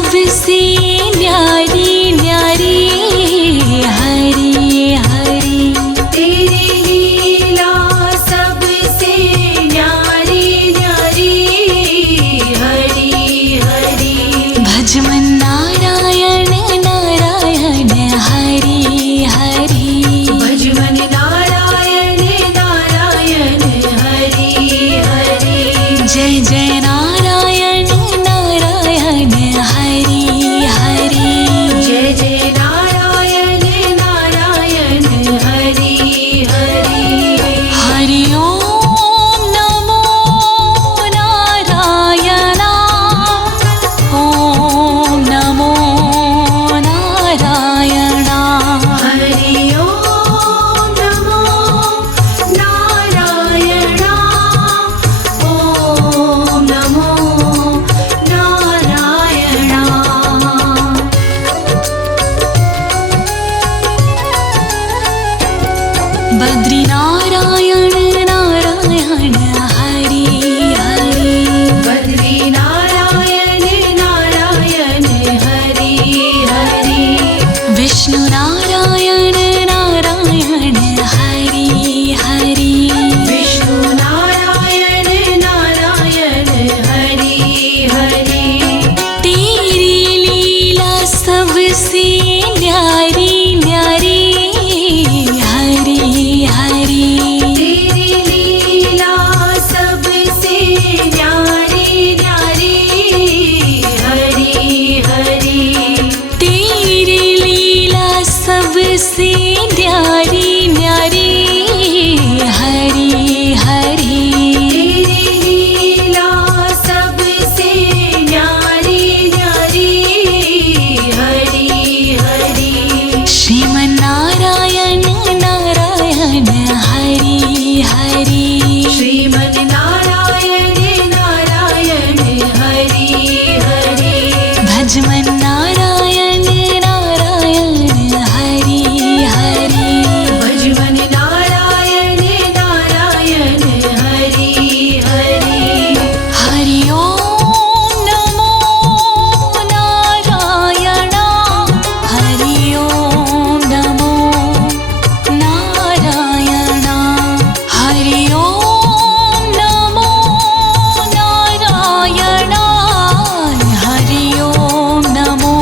सबसे न्यारी न्यारी हरी हरी। तेरी लीला सबसे न्यारी न्यारी हरी हरी। भज मन नारायण नारायण हरी हरी। भज मन नारायण नारायण हरी हरी। जय जय नारायण नारायण हरी हरी। जय जय नारायण नारायण हरी हरी। हरि ओम नमो नारायण। ओम नमो नारायण। हरि ओम नमो नारायण। ओम नमो नारायण। बद्री नारायण नारायण हरि हरि। बद्री नारायण नारायण हरि हरि। विष्णु नारायण नारायण हरि हरि। विष्णु नारायण नारायण हरि हरि। तेरी लीला सबसे न्यारी न्यारी हरि हरि। तेरी लीला सबसे न्यारी न्यारी हरि हरि। तेरी लीला सबसे न्यारी न्यारी हरि हरि। तेरी लीला सबसे न्यारी न्यारी हरि हरि। श्रीमन नारायण नारायण हरि हरि। श्रीमन नारायण नारायण हरि हरि। भज मन नारायण नारायण हरि हरि। भज मन नारायण नारायण हरि हरि। हरि ओम नमो नारायण। हरि ओम नमो नारायण। हरि ओम नमो नारायण। हरि ओम नमो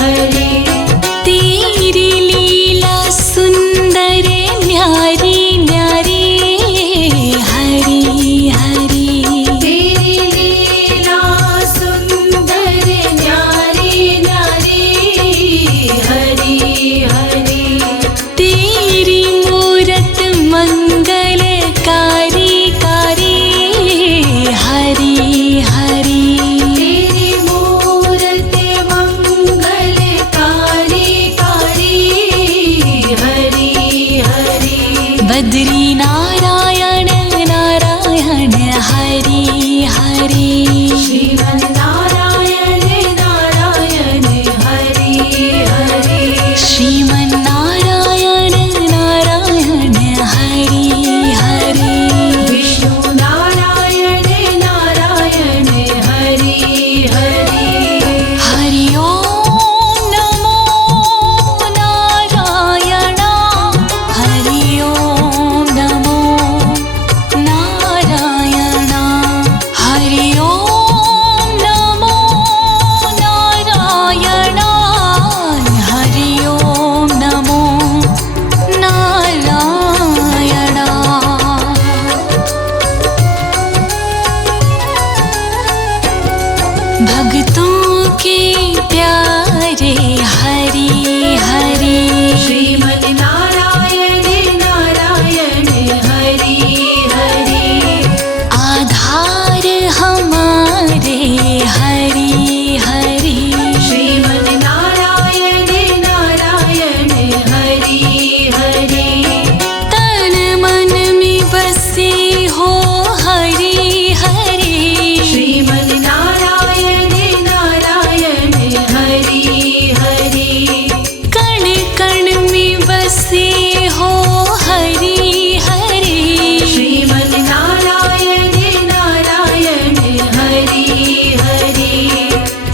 हरि तेरी लीला सुंदर न्यारी न्यारी हरि हरि तेरी लीला सुंदर न्यारी न्यारी हरि हरि तेरी मूरत मंगलकारी कारी हरि हरि तेरी मूरत मंगलकारी कारी हरि हरि बद्री नारायण नारायण हरि हरि श्रीमन्नारायण नारायण हरि हरि श्रीमन्नारायण नारायण हरि हरि विष्णु नारायण नारायण हरि हरि हरि ओम नमो नारायण हरि ओम नमो नारायण हरि ओम नमो नारायण हरि ओम नमो नारायण भक्तों के प्यारे हरि हरि श्रीमन्नारायण नारायण हरि हरि आधार हमारे हरि हरि श्रीमन्नारायण नारायण हरि हरि तन मन में बसे हो हरि हरि श्रीमन्नारायण नारायण हरि हरि कण कण में बसे हो हरि हरि श्रीमन्नारायण नारायण हरि हरि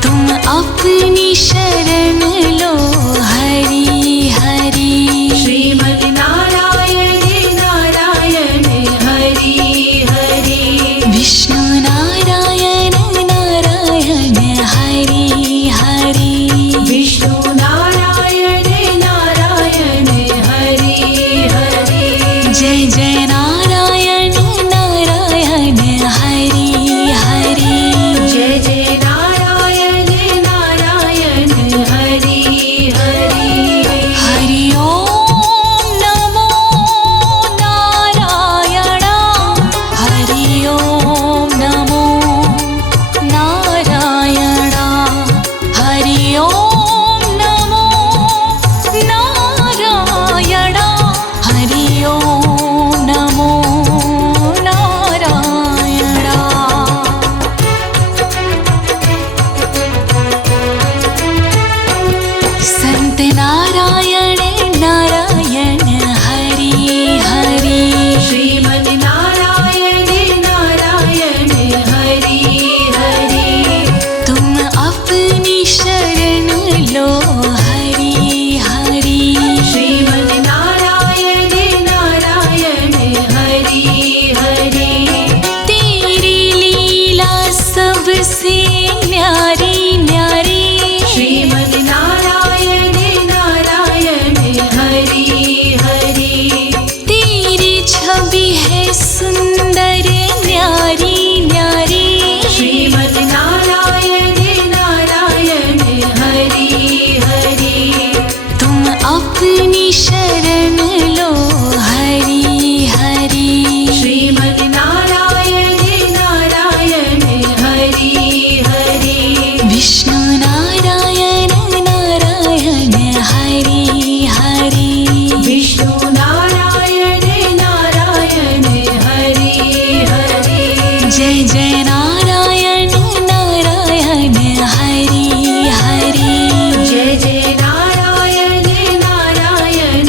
तुम अपनी शरण लो हरि हरि श्रीमन्नारायण नारायण हरि हरि विष्णु नारायण नारायण हरि हरि विष्णु नारायण नारायण हरि हरि जय जय नारायण नारायण हरि हरि जय जय नारायण नारायण हरि हरि हरि ओम नमो नारायण हरि ओम नमो नारायण हरि ओम नमो नारायण हरि ओम नमो नारायण संत नारायण नारायण हरि हरि श्रीमन्नारायण नारायण हरि हरि तुम अपनी शरण लो हरि हरि श्रीमन्नारायण नारायण हरि हरि तेरी लीला सबसे न्यारी न्यारी श्रीमन्नारायण नारायण हरि हरि तेरी छवि है सुंदर न्यारी न्यारी श्रीमन्नारायण नारायण हरि हरि तुम अपनी शरण लो हरि हरि श्रीमन्नारायण नारायण हरि हरि विष्णु नारायण नारायण हरि हरि विष्णु नारायण नारायण हरि हरि जय जय नारायण नारायण हरि हरि जय जय नारायण नारायण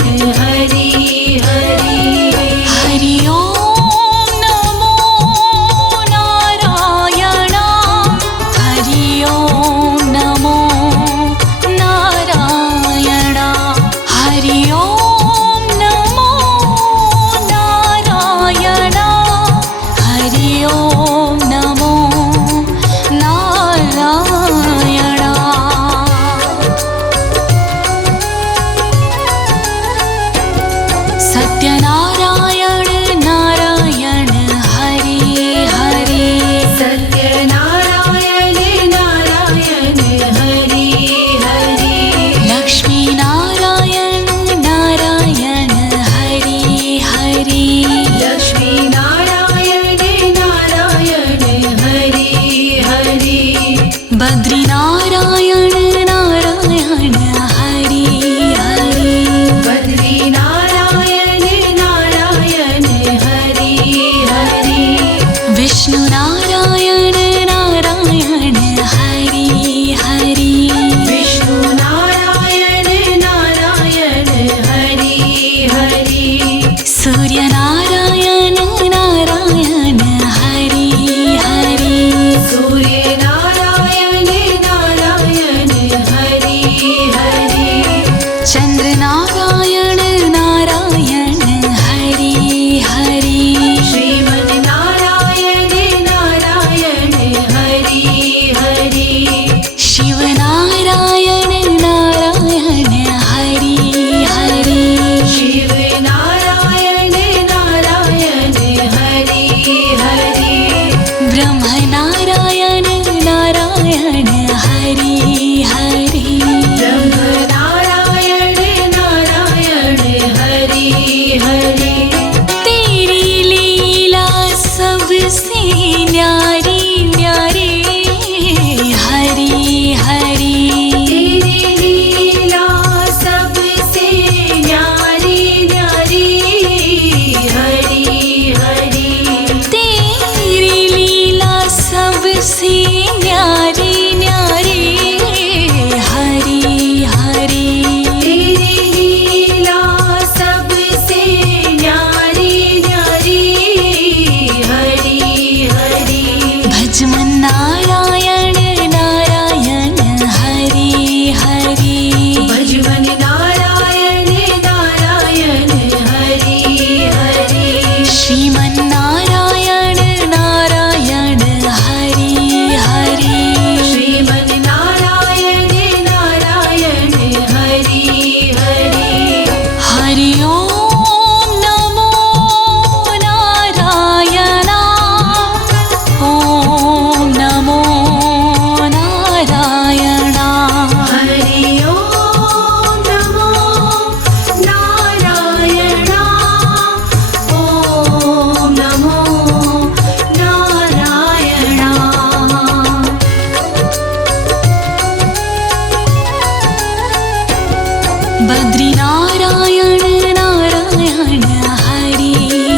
बद्री नारायण नारायण हरि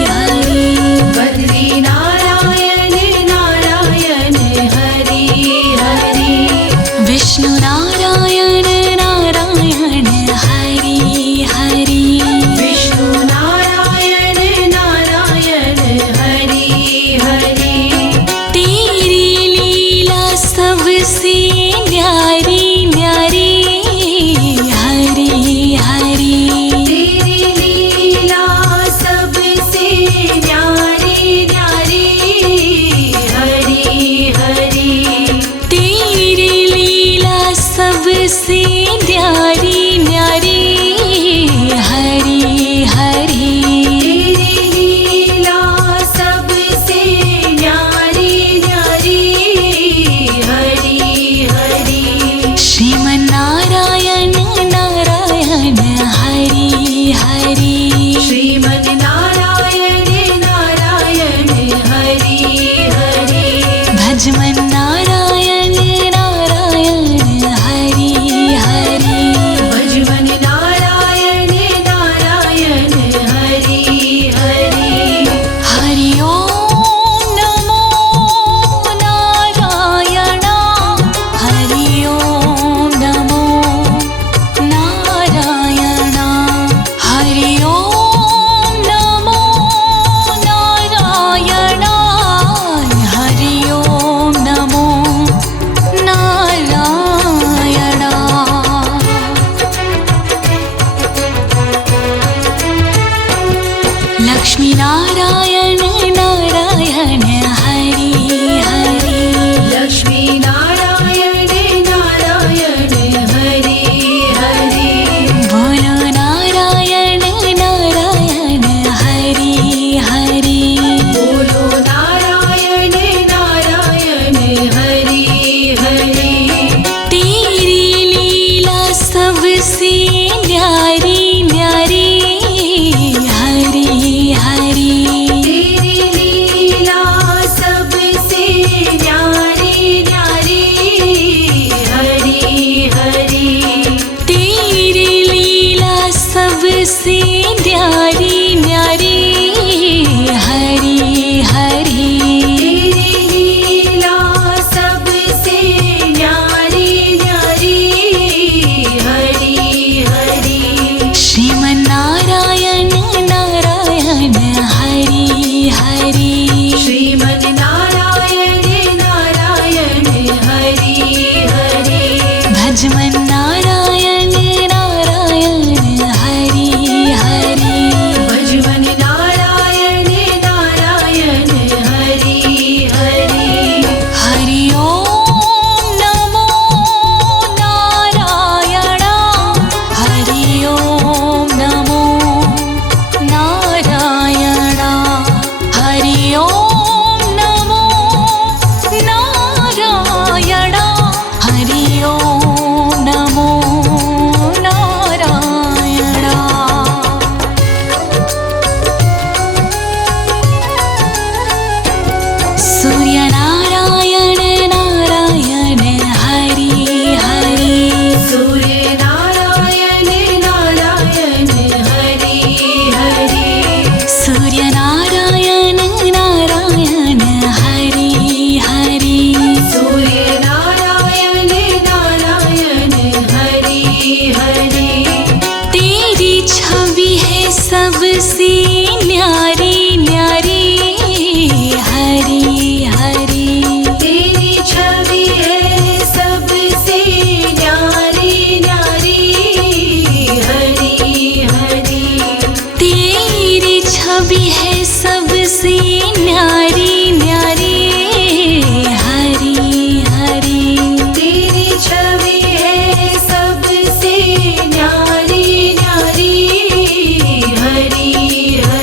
हरि बद्री नारायण नारायण हरि हरि विष्णु नारायण नारायण हरि हरि विष्णु नारायण नारायण हरि हरि तेरी लीला सबसे न्यारी न्यारी हरि हरि तेरी लीला सबसे न्यारी न्यारी हरि हरि तेरी लीला सबसे न्यारी न्यारी हरि हरि तेरी लीला सबसे न्यारी न्यारी हरि हरि श्रीमन्नारायण नारायण हरि हरि श्रीमन् नारायण नारायण हरि हरि भजमन्नारायण नारायण हरि हरि भजमन् नारायण नारायण हरि हरि हरि ओम नमो नारायण हरि ओम नमो नारायण हरि ओम नमो नारायण हरि ओम नमो नारायण लक्ष्मी नारायण नारायण हरि हरि लक्ष्मी नारायण नारायण हरि हरि बोलो नारायण नारायण हरि हरि बोलो नारायण नारायण हरि हरि तेरी लीला सबसे न्यारी न्यारी हरि हरि तेरी लीला सबसे न्यारी न्यारी हरि हरि तेरी लीला सबसे न्यारी न्यारी हरि हरि तेरी लीला सबसे न्यारी न्यारी हरि हरि श्रीमन्नारायण नारायण हरि हरि श्रीमन् नारायण नारायण हरि हरि भजमन्नारायण नारायण हरि हरि भजमन् नारायण नारायण हरि हरि हरि ओम नमो नारायण हरि ओम नमो नारायण हरि ओम नमो नारायण हरि ओम नमो नारायण सूर्यनारायण नारायण हरि हरि सूर्य नारायण नारायण हरि हरि सूर्यनारायण नारायण हरि हरि सूर्य नारायण नारायण हरि हरि तेरी छवि है सबसे न्यारी न्यारी हरि हरि तेरी छवि है सबसे न्यारी न्यारी हरि हरि तेरी छवि है सबसे न्यारी न्यारी हरि हरि तेरी छवि है सबसे न्यारी न्यारी हरि हरि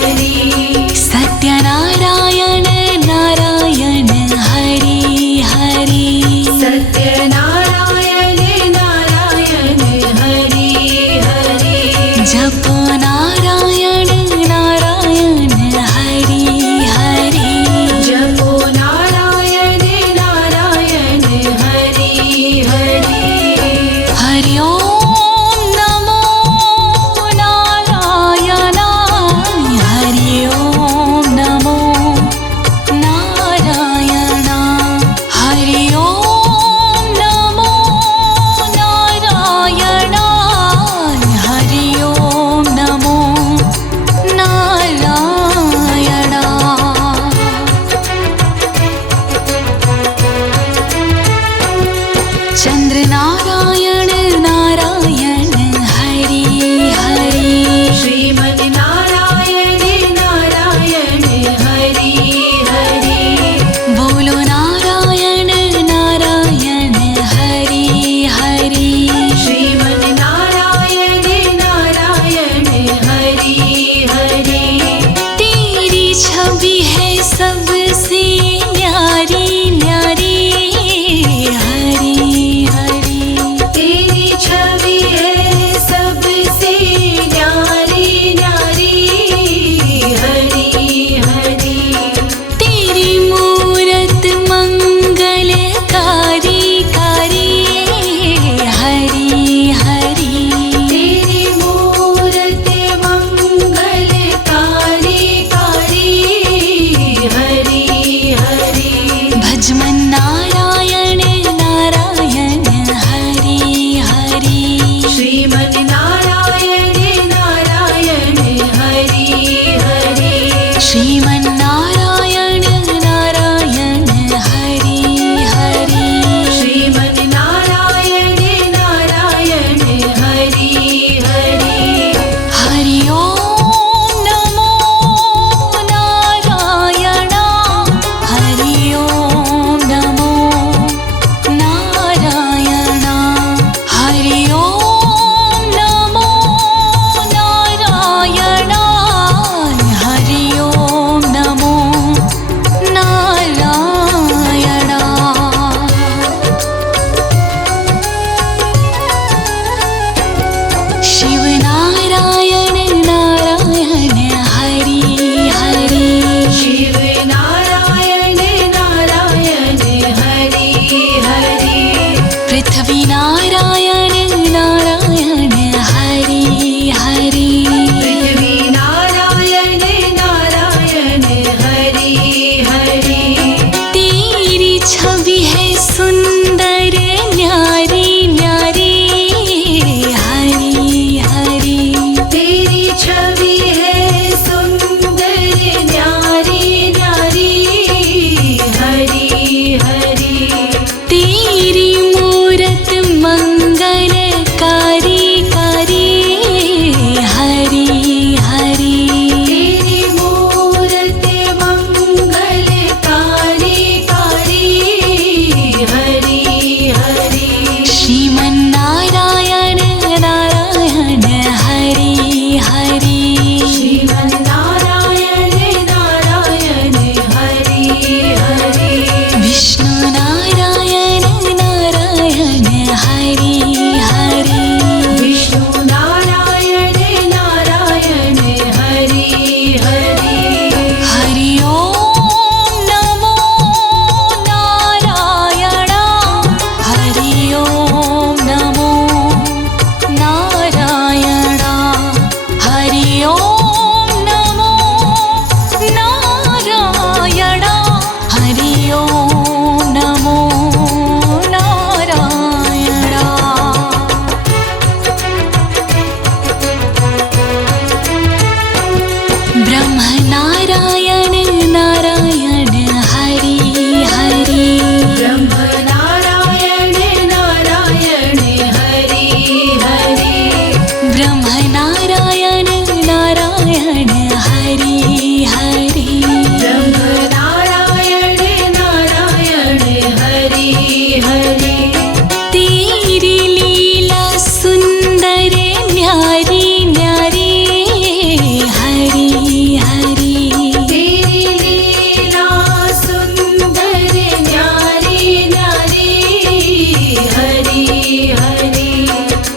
श्रीमन् नारायण नारायण हरि हरि श्रीमन्नारायण नारायण हरि हरि श्रीमन् नारायण नारायण हरि हरि हरि ओम नमो नारायण हरि ओम नमो नारायण हरि ओम नमो नारायण हरि ओम नमो नारायण शिव नारायण नारायण हरि हरि शिव नारायण नारायण हरि हरि पृथ्वी नारायण नारायण हरि हरि पृथ्वी नारायण नारायण हरि हरि तेरी छवि है सुंदर न्यारी न्यारी हरि हरि तेरी छवि है सुंदर न्यारी न्यारी हरि हरि तेरी मूरत मंगलकारी कारी हरि हरि तेरी मूरत मंगलकारी कारी हरि हरि श्रीमन्नारायण नारायण हरि हरि श्रीमन् नारायण नारायण हरि हरि विष्णु नारायण नारायण हरि हरि विष्णु नारायण नारायण हरि हरि हरि ओम नमो नारायण हरि ओम नमो नारायण हरि ओम नमो नारायण हरि ओम नमो नारायण ब्रह्म नारायण नारायण हरि हरि ब्रह्म नारायण नारायण हरि हरि ब्रह्म नारायण नारायण हरि हरि ब्रह्म नारायण नारायण हरि हरि तेरी लीला सुंदर न्यारी न्यारी हरि हरि तेरी लीला सुंदर न्यारी न्यारी हरि हरि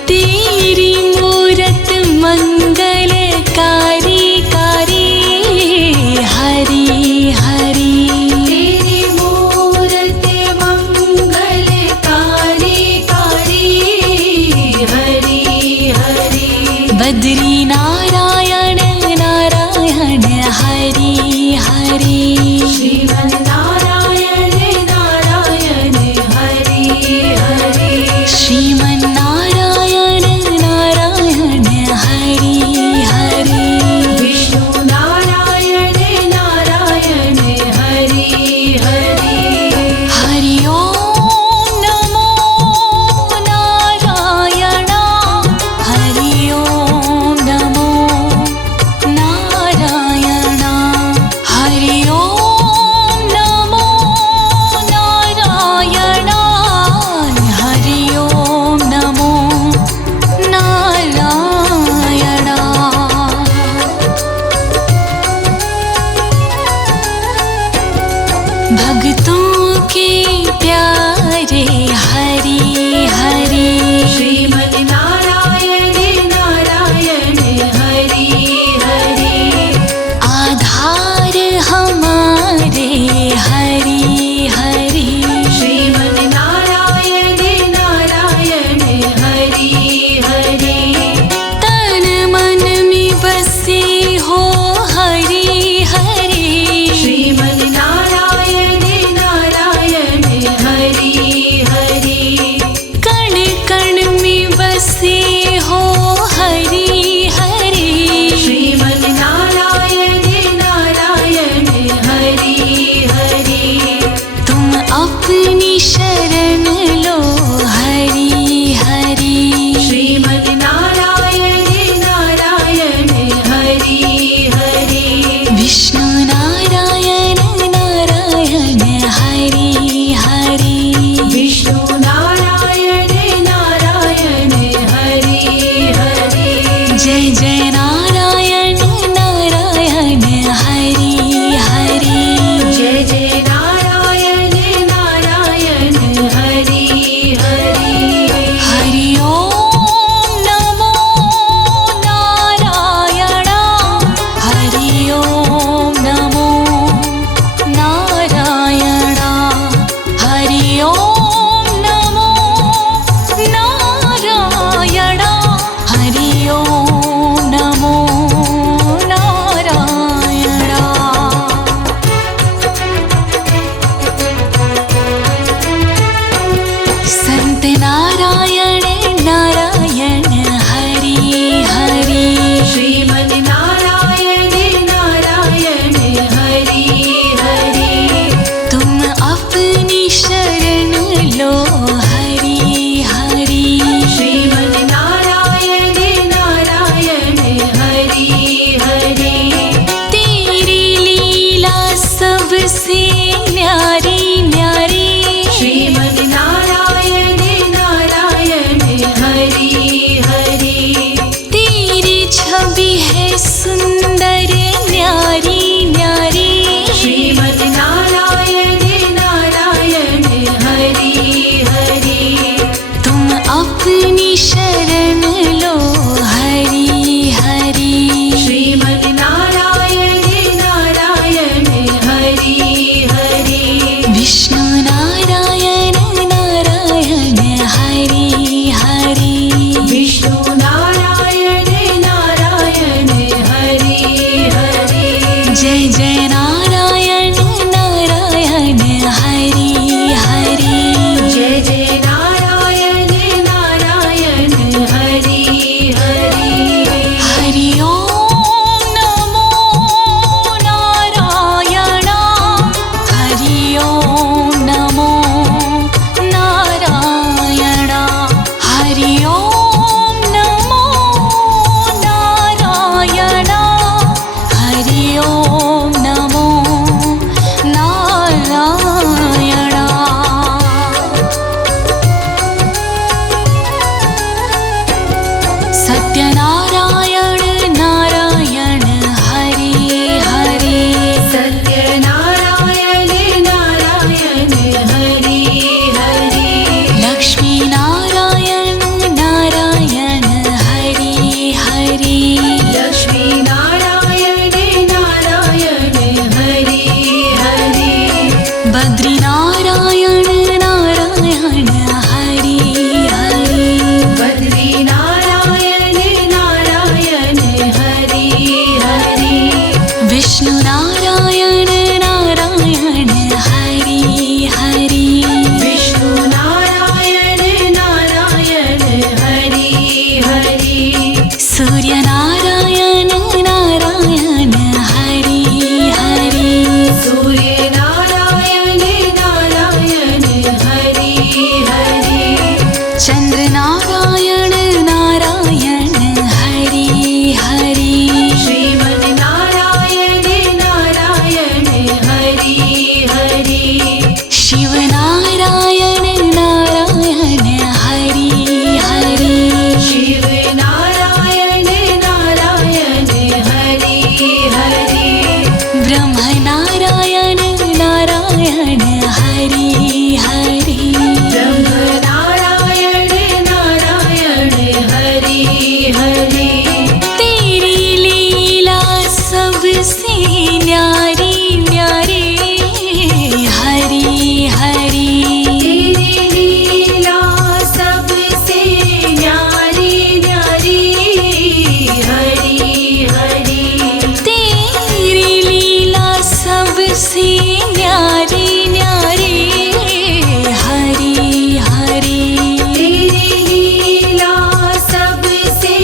तेरी मूरत मंगलकारी कारी हरि हरि तेरी मूरत मंगलकारी कारी हरि हरि बद्री नारायण नारायण हरि हरि श्रीमन् नारायण नारायण हरि हरि श्रीमन्नारायण नारायण हरि हरि विष्णु नारायण नारायण हरि हरि हरि ओम नमो नारायण हरि ओम नमो नारायण हरि ओम सबसे न्यारी न्यारी श्रीमन नारायण नारायण हरि हरि तेरी छवि है सुंदर न्यारी न्यारी श्रीमन नारायण नारायण हरि हरि तुम अपनी शरण लो हरि हरि श्रीमन नारायण नारायण हरि हरि विष्णु नारायण नारायण हरि हरि विष्णु नारायण नारायण हरि हरि जय जय नारायण नारायण हरि हरि जय जय नारायण नारायण हरि हरि हरि ओम नमो नारायण हरि ओम नमो नारायण हरि ओम नमो नारायण हरि ओम नमो नारायण सत्यनारायण नारायण हरि हरि सत्यनारायण नारायण हरि हरि लक्ष्मी नारायण नारायण हरि हरि लक्ष्मी नारायण नारायण हरि हरि बद्री नारायण नारायण हरि हरि बद्री नारायण नारायण हरि हरि विष्णु नारायण नारायण हरि हरि विष्णु नारायण नारायण हरि हरि सूर्य नारायण नारायण हरि हरि सूर्य नारायण नारायण हरि हरि चंद्र नारायण नारायण हरि हरि श्रीमन नारायण नारायण हरि हरि शिव नारायण नारायण हरि हरि शिव नारायण नारायण हरि हरि ब्रह्म नारायण नारायण हरि हरि ब्रह्म नारायण नारायण हरि हरि तेरी लीला सबसे न्यारी न्यारी हरि हरि तेरी लीला सबसे न्यारी न्यारी हरि हरि तेरी लीला सबसे न्यारी न्यारी हरि हरि तेरी लीला सबसे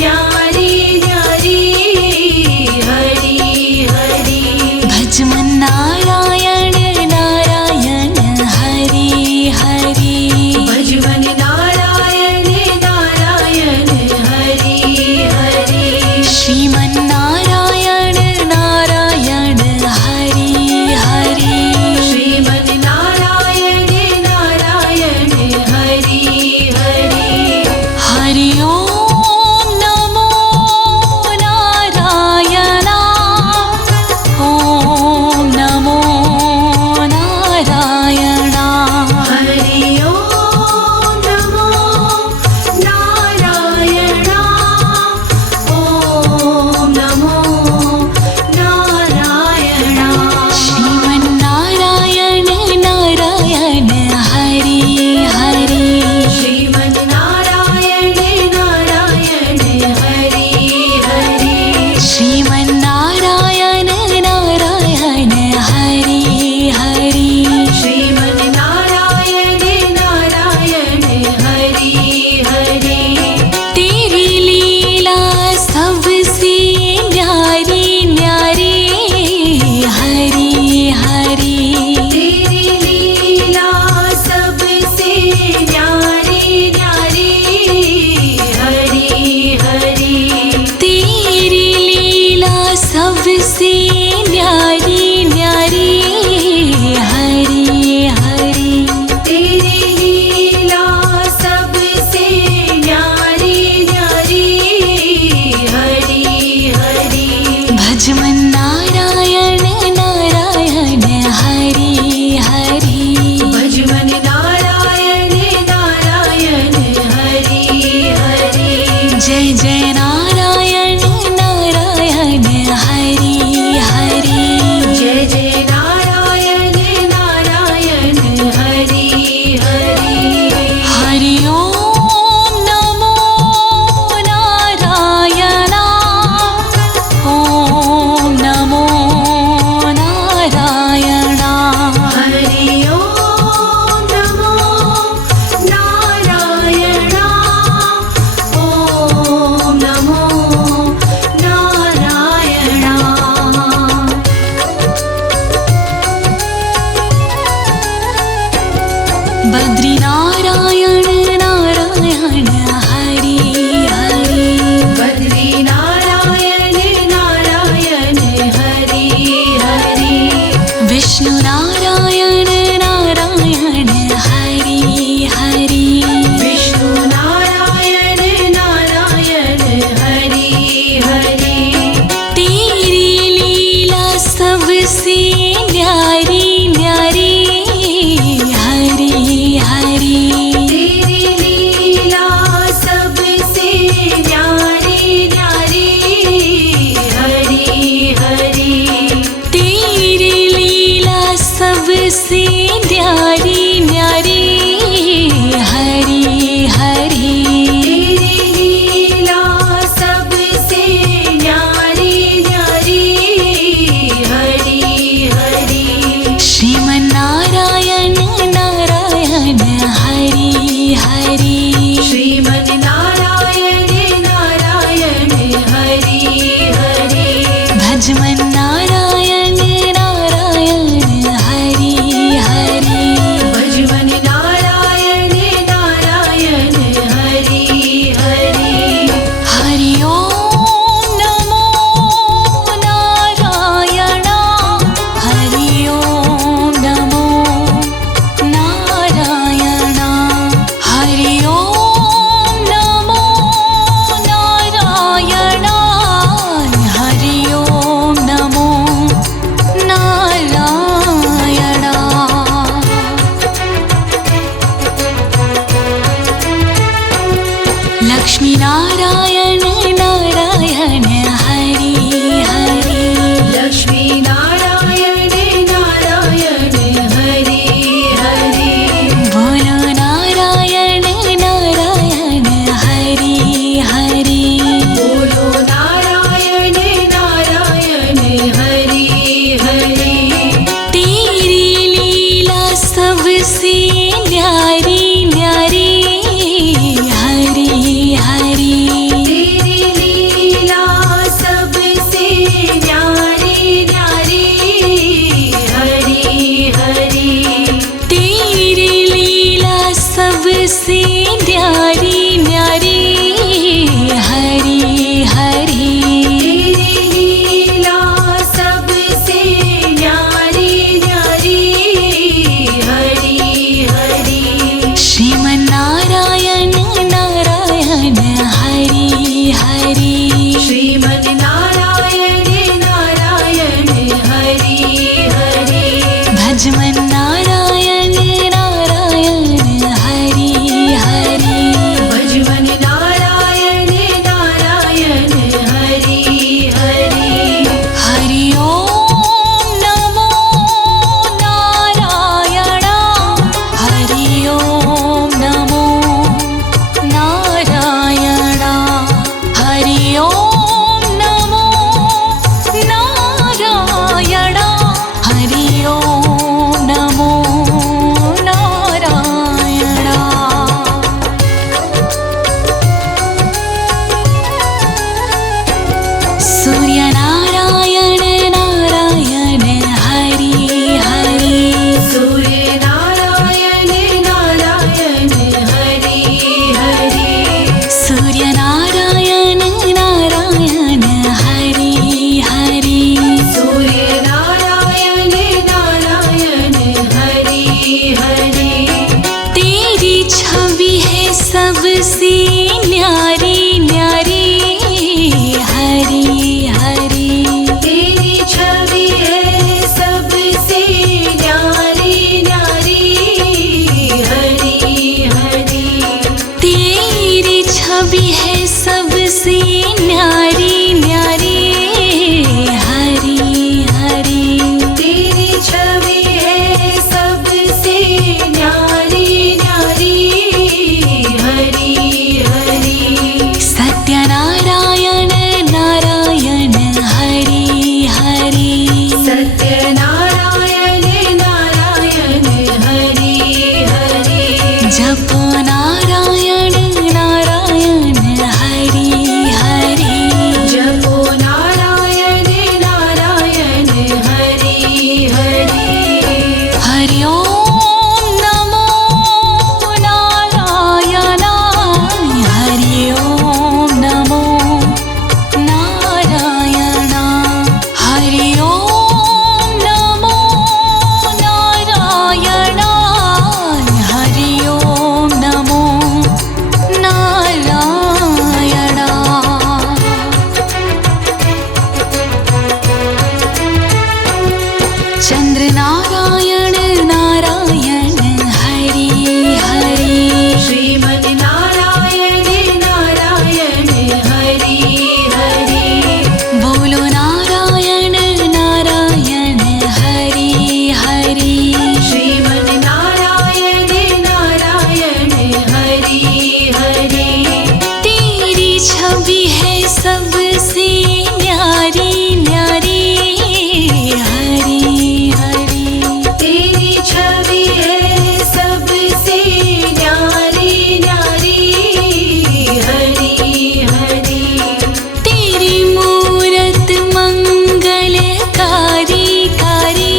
न्यारी न्यारी हरि हरि भजमन नारायण नारायण हरि हरि भजवन नारायण नारायण हरि हरि श्रीमन नारायण नारायण हरि हरि भजमन नारायण नारायण हरि हरि भजमन नारायण नारायण हरि हरि जय जय नारायण नारायण हरि हरि जय जय नारायण नारायण हरि हरि हरि ओम नमो नारायण ओम नमो नारायण हरि ओम नमो नारायण ओम नमो नारायण बद्री नारायण नारायण हरि हरि बद्री नारायण नारायण हरि हरि विष्णु नारायण नारायण हरि हरि विष्णु नारायण नारायण हरि हरि तेरी लीला सबसे न्यारी न्यारी हरि हरि तेरी लीला सबसे न्यारी न्यारी हरि हरि तेरी लीला सबसे न्यारी न्यारी हरि हरि तेरी लीला सबसे न्यारी न्यारी हरि हरि श्रीमन नारायण नारायण हरि हरि श्रीमन नारायण नारायण हरि हरि भजमन नारायण नारायण हरि हरि सबसे न्यारी न्यारी हरी हरी। तेरी छवि है सबसे न्यारी न्यारी हरी हरी। तेरी मूरत मंगलकारी कारी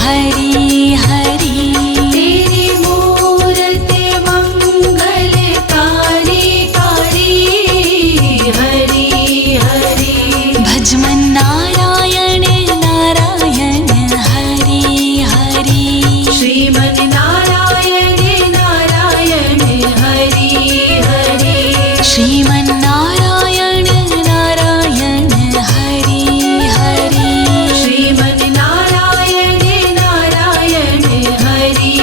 हरी हरी। तेरी मूरत मंगलकारी कारी हरी हरी। भजमन नारायण नारायण हरी हरी। श्रीमन नारायण नारायण हरि हरि। श्रीमन नारायण नारायण हरी हरी। श्रीमन नारायण नारायण हरि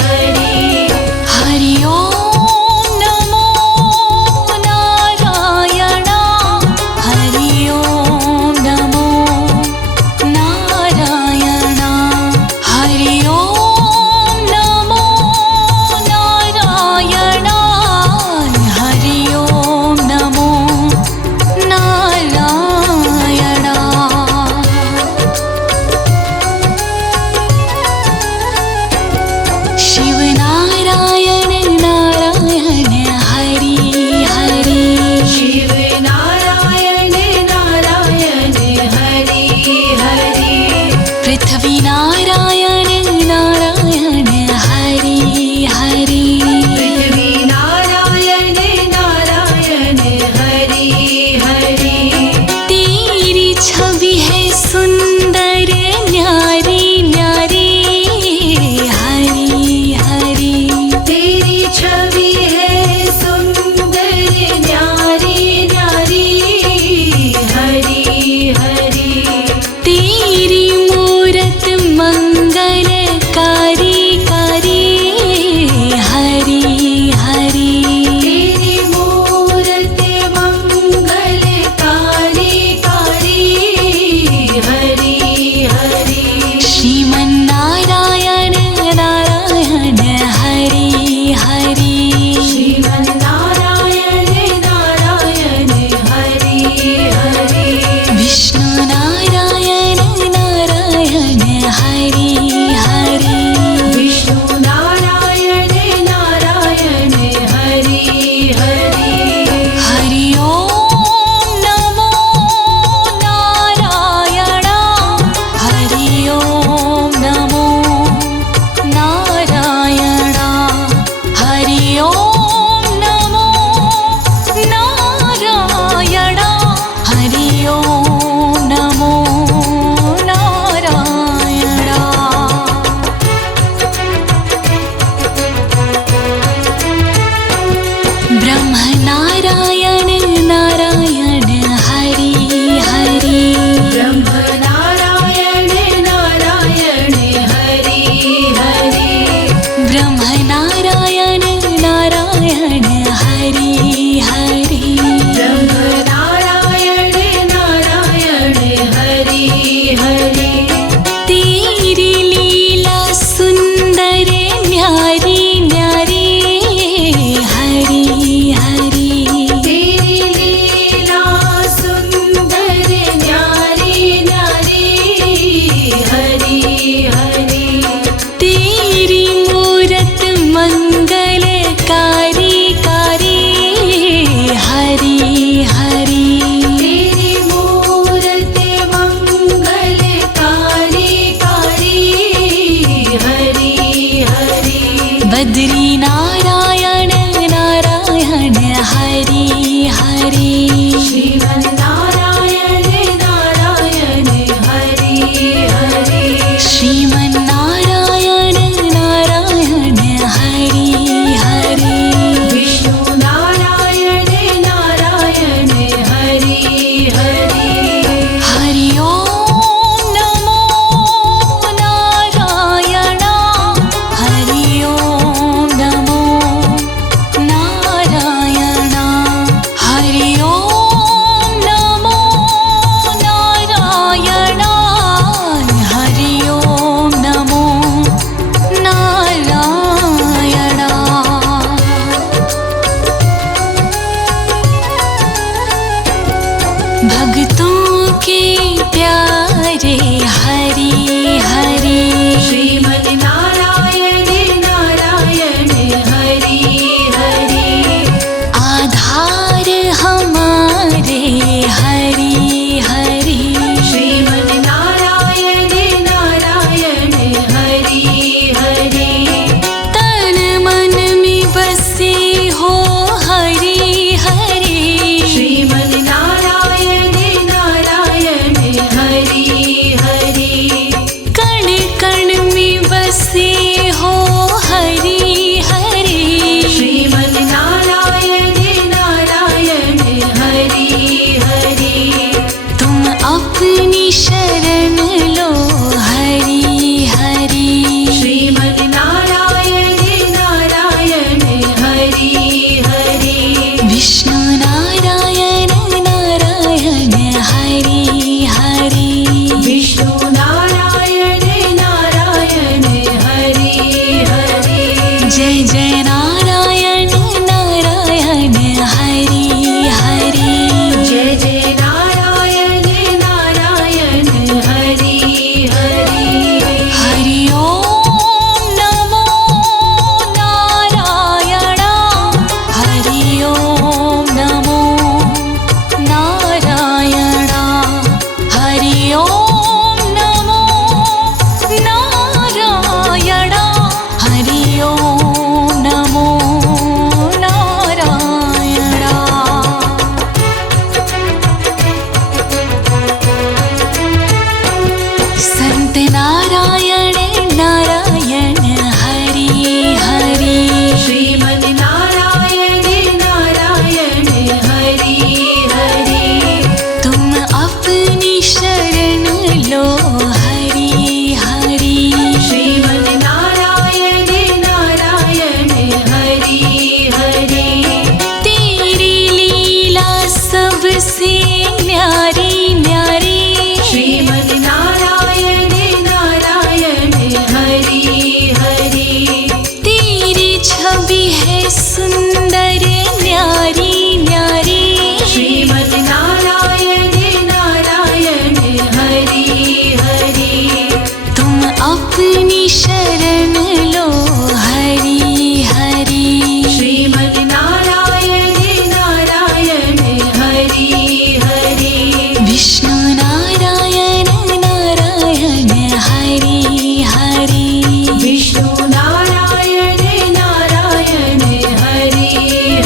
हरि। हरि ओम नमो नारायण। हरि ओम नमो नारायण। हरि ओम नमो नारायण। हरि ओम नमो भक्तों के प्यारे हरि हरि श्रीमन नारायण नारायण हरि हरि आधार हमारे हरि हरि श्रीमन नारायण नारायण हरि हरि तन मन में बसे हो हरि हरि श्रीमन नारायण नारायण हरि हरि कण कण में बसे हो हरि हरि श्रीमन नारायण नारायण हरि हरि तुम अपनी शरण लो हरि हरि श्रीमन नारायण नारायण हरि हरि विष्णु नारायण नारायण हरि हरि विष्णु नारायण नारायण हरि हरि जय जय नारायण नारायण हरि हरि जय जय नारायण नारायण हरि हरि हरि ओम नमो नारायण हरि ओम नमो नारायण हरि ओम नमो नारायण हरि ओम नमो नारायण संत नारायण नारायण हरि हरि श्रीमन नारायण नारायण हरि हरि तुम अपनी शरण लो हरि हरि श्रीमन नारायण नारायण हरि हरि तेरी लीला सबसे न्यारी न्यारी श्रीमन नारायण नारायण हरि हरि तेरी छवि है सुंदर न्यारी न्यारी श्रीमन नारायण नारायण हरि हरि तुम अपनी शरण लो हरि हरि श्रीमन नारायण नारायण हरि हरि विष्णु नारायण नारायण हरि हरि विष्णु नारायण नारायण हरि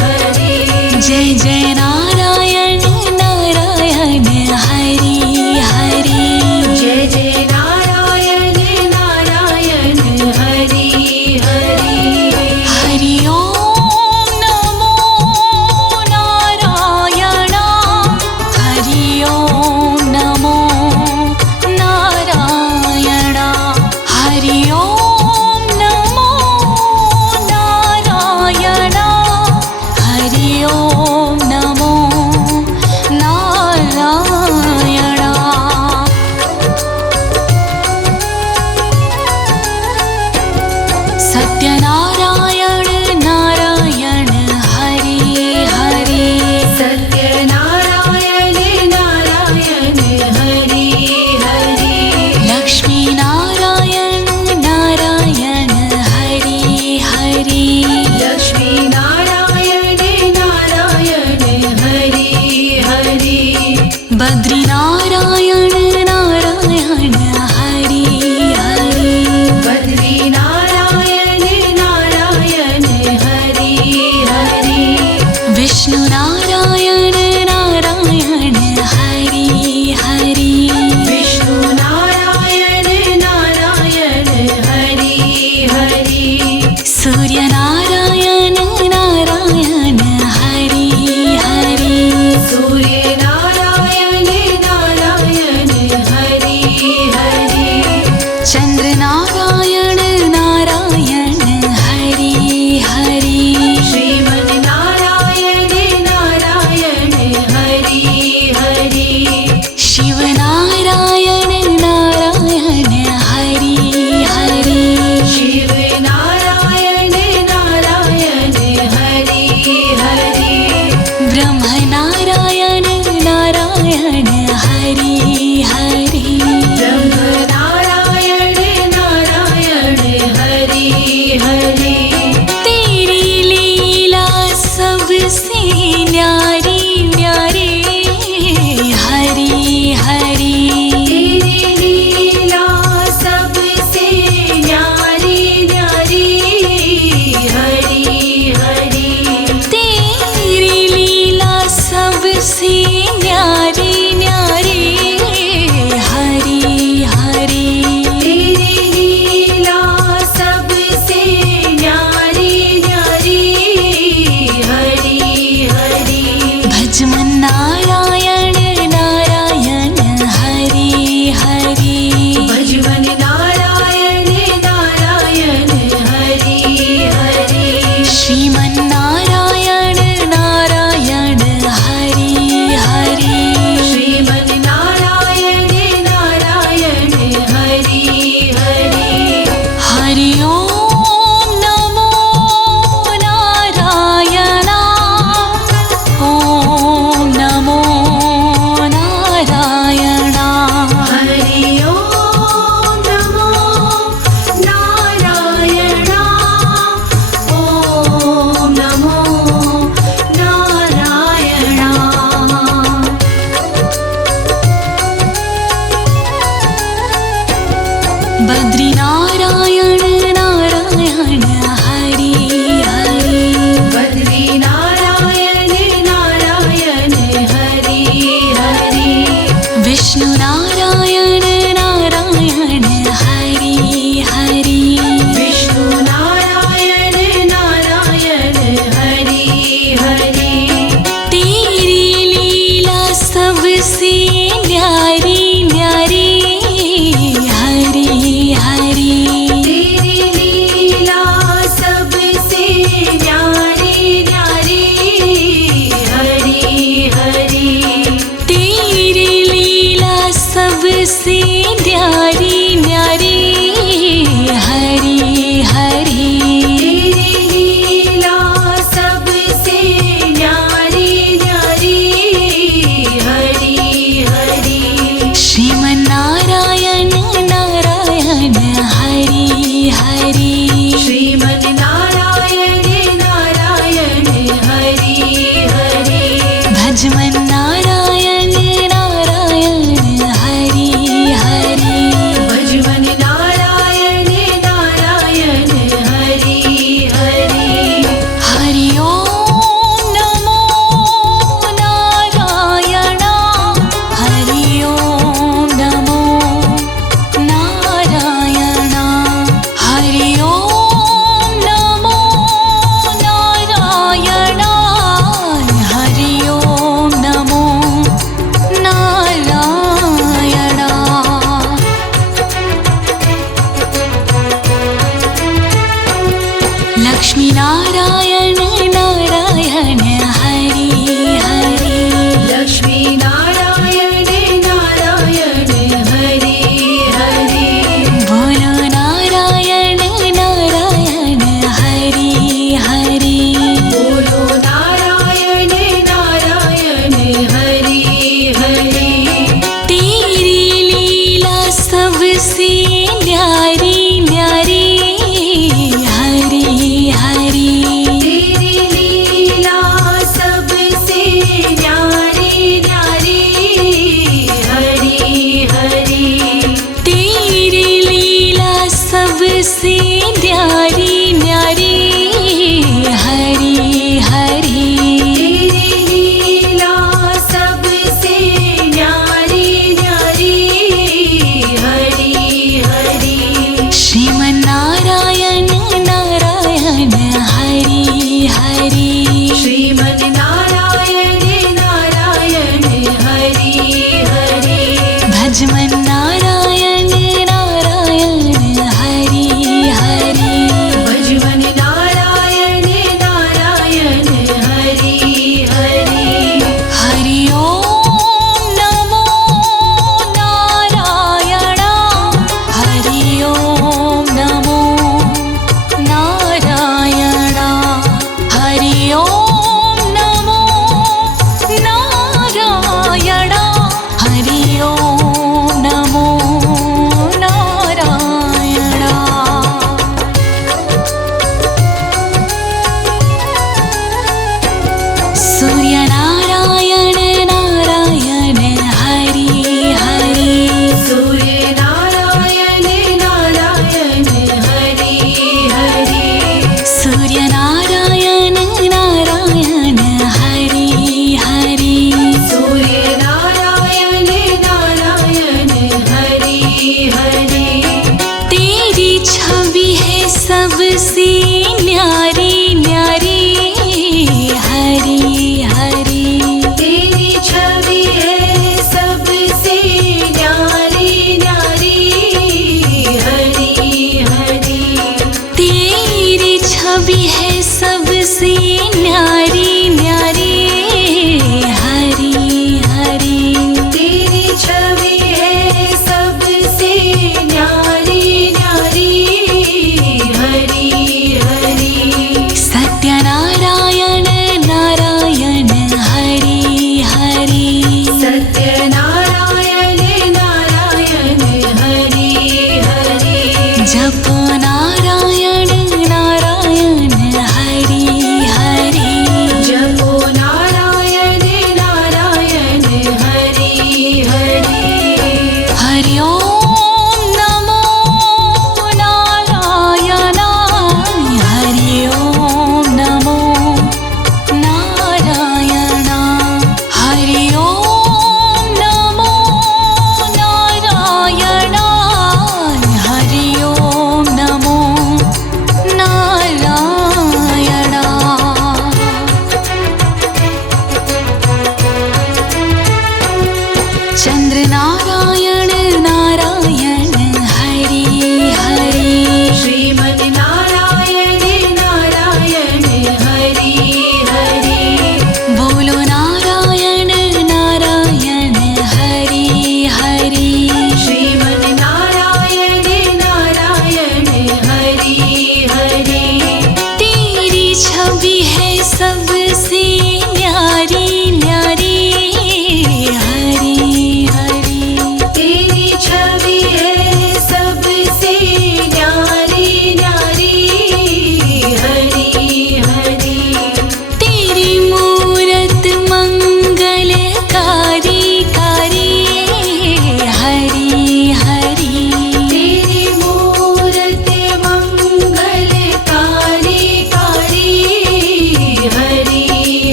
हरि जय जय नारायण नारायण हरि हरि जय जय नारायण नारायण हरि हरि हरि ओम नमो नारायण हरि ओम नमो नारायण हरि ओम नमो नारायण हरि ओम नमो नारायण सत्यनारायण नारायण हरि हरि सत्यनारायण नारायण हरि हरि लक्ष्मी नारायण नारायण हरि हरि लक्ष्मी नारायण नारायण हरि हरि बद्री नारायण नारायण हरि हरि बद्री नारायण नारायण हरि हरि विष्णु नारायण नारायण हरि हरि विष्णु नारायण नारायण हरि हरि सूर्य नारायण नारायण हरि हरि सूर्य नारायण नारायण सबसे न्यारी न्यारी हरि हरि तेरी लीला सबसे न्यारी न्यारी हरि हरि भजमन नारायण नारायण हरि हरि भजमन नारायण नारायण हरि हरि श्रीमन नारायण नारायण हरि हरि श्रीमन नारायण नारायण हरि हरि हरि ओम नमो नारायण ओम नमो नारायण हरि ओम नमो नारायण ओम नमो नारायण बद्री नारायण नारायण हरि हरि बद्री नारायण नारायण हरि हरि विष्णु नारायण नारायण हरि हरि विष्णु नारायण नारायण हरि हरि तेरी लीला सबसे न्यारी न्यारी हरि हरि तेरी लीला सबसे न्यारी न्यारी हरि हरि तेरी लीला सबसे न्यारी न्यारी हरि हरि तेरी लीला सबसे न्यारी न्यारी हरि हरि श्रीमन नारायण नारायण हरि हरि श्रीमन नारायण नारायण हरि हरि भजमन नारायण नारायण हरि हरि भजमन नारायण नारायण हरि हरि हरि ओम नमो नारायण हरि ओम नमो नारायण हरि ओम नमो नारायण हरि ओम नमो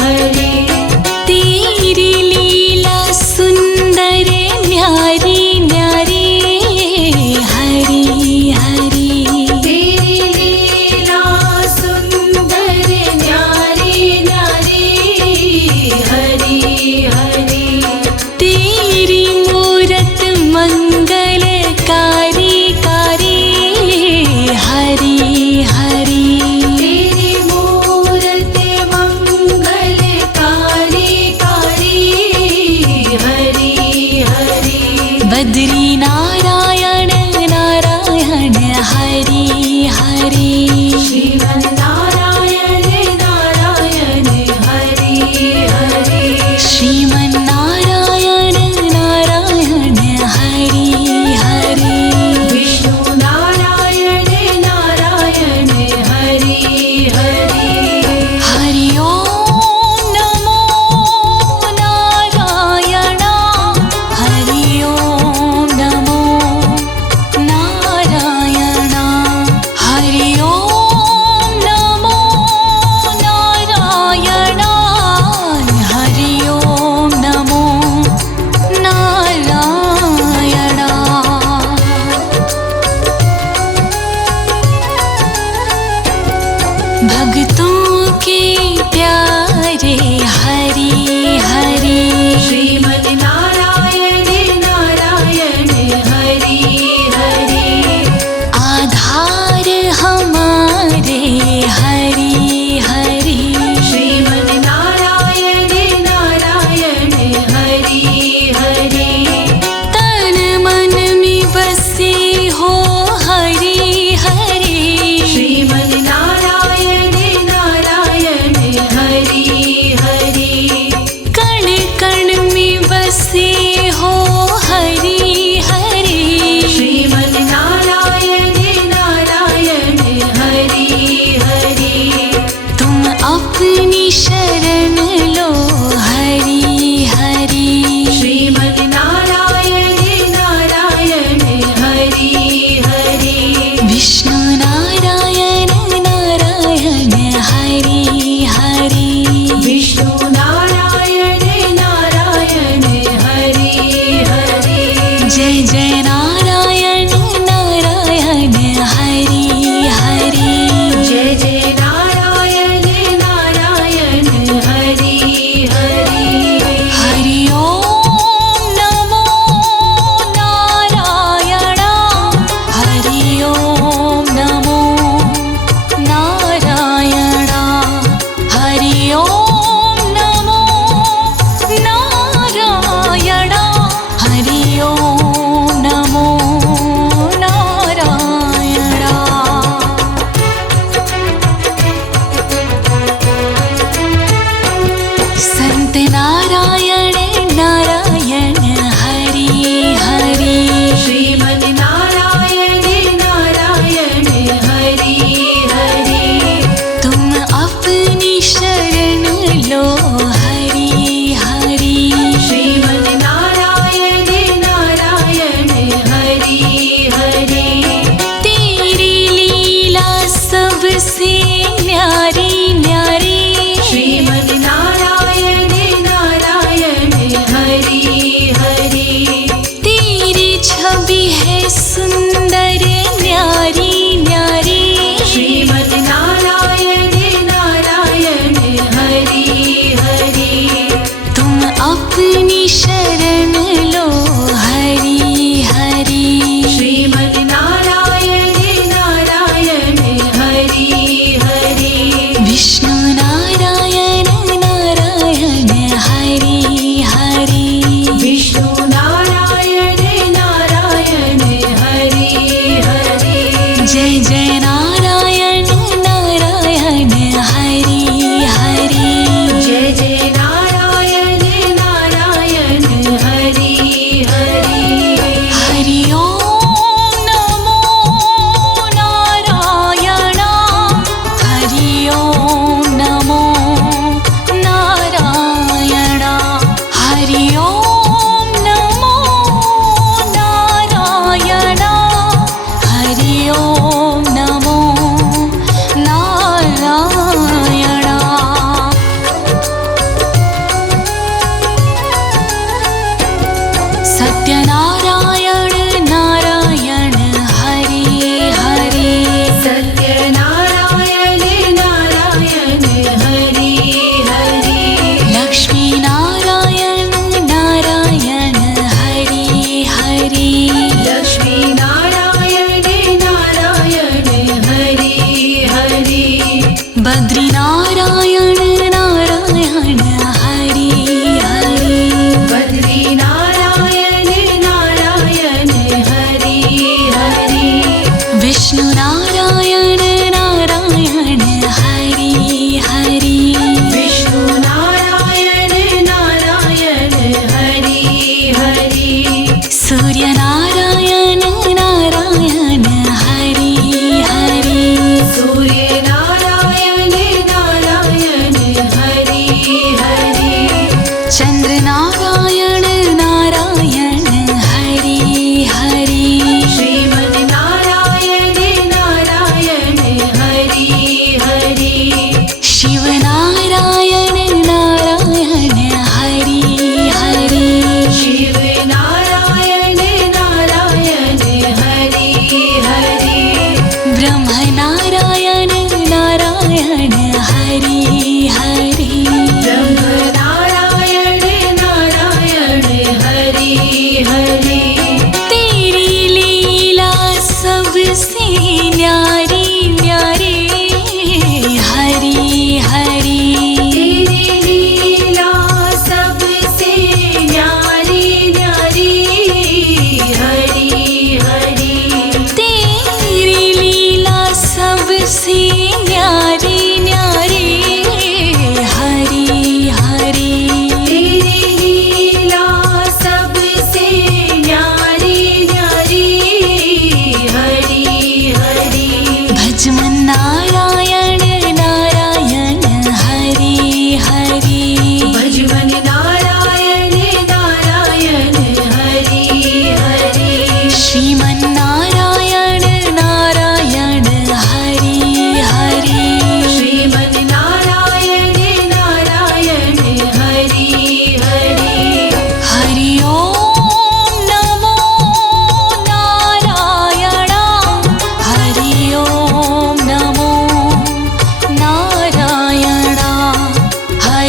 हरि तेरी लीला सुंदर न्यारी न्यारी हरि हरि तेरी लीला सुंदर न्यारी न्यारी हरि हरि तेरी मूरत मंगलकारी कारी हरि हरि तेरी मूरत मंगलकारी कारी हरि हरि बद्री नारायण नारायण हरि हरि श्रीमन नारायण नारायण हरि हरि श्रीमन नारायण नारायण हरि हरि विष्णु नारायण नारायण हरि हरि हरि ओम नमो नारायण हरि ओम नमो नारायण हरि ओम नमो नारायण हरि ओम नमो नारायण भक्तों के प्यारे हरि हरि श्रीमन नारायण नारायण हरि हरि आधार हमारे हरि हरि श्रीमन नारायण नारायण हरि हरि तन मन में बसे हो हरि हरि श्रीमन नारायण नारायण हरि हरि कण कण में बसे हो हरि हरि श्रीमन नारायण नारायण हरि हरि तुम अपनी शरण लो हरि हरि श्रीमन नारायण नारायण हरि हरि विष्णु नारायण नारायण हरि हरि विष्णु नारायण नारायण हरि हरि जय जय नारायण नारायण हरि हरि जय जय नारायण नारायण हरि हरि हरि ओम नमो नारायण हरि ओम नमो नारायण हरि ओम नमो नारायण हरि ओम नमो नारायण संत नारायण नारायण हरि हरि श्रीमन नारायण नारायण हरि हरि तुम अपनी शरण लो हरि हरि श्रीमन नारायण नारायण हरि हरि तेरी लीला सबसे न्यारी न्यारी श्रीमन नारायण नारायण हरि हरि तेरी छवि है सुंदर न्यारी न्यारी श्रीमन नारायण नारायण हरि हरि तुम अपनी शरण लो हरि हरि श्रीमन नारायण नारायण हरि हरि विष्णु नारायण नारायण हरि हरि विष्णु नारायण नारायण हरि हरि जय जय नारायण नारायण हरि हरि जय जय नारायण नारायण हरि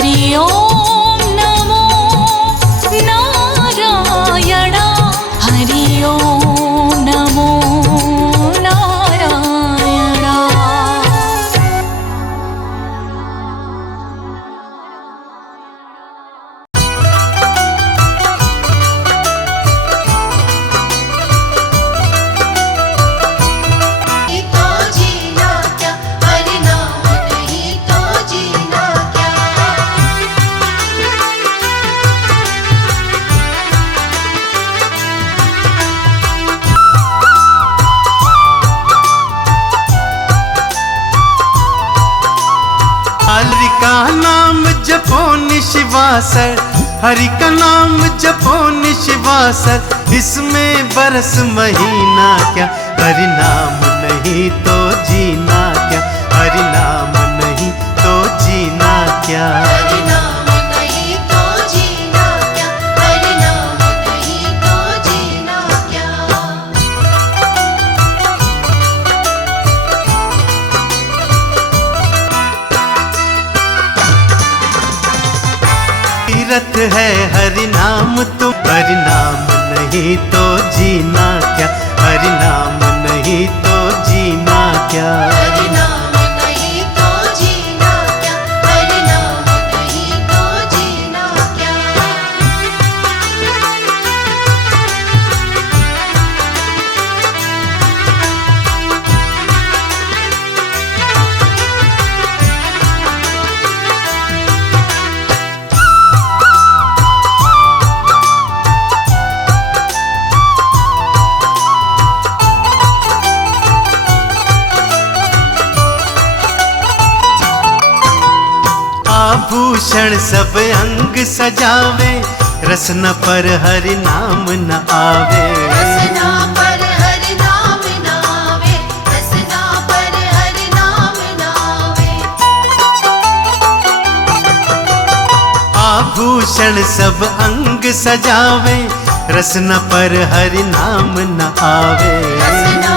हरि ओम नमो नारायण हरि ओम नमो नारायण। तो जीना क्या, हरि नाम नहीं तो जीना क्या। हरि का नाम जपो निशिवासर, हरि का नाम जपो निशिवासर, इसमें बरस महीना क्या, हरि नाम नहीं तो जीना क्या, हरि नाम नहीं तो जीना क्या। हरि नाम नहीं तो जीना क्या, हरि नाम नहीं तो जीना क्या। तीरथ है हरि नाम तुम, हरि नाम नहीं तो जीना क्या, हरि नाम नहीं तो जीना क्या। हरि नाम नहीं तो जीना क्या, हरि नाम नहीं तो जीना क्या। आभूषण सब अंग सजावे, रसना पर हरि नाम न आवे। रसना पर हरि नाम न आवे, रसना पर हरि नाम न आवे। आभूषण सब अंग सजावे, रसना पर हरि नाम न आवे। रसना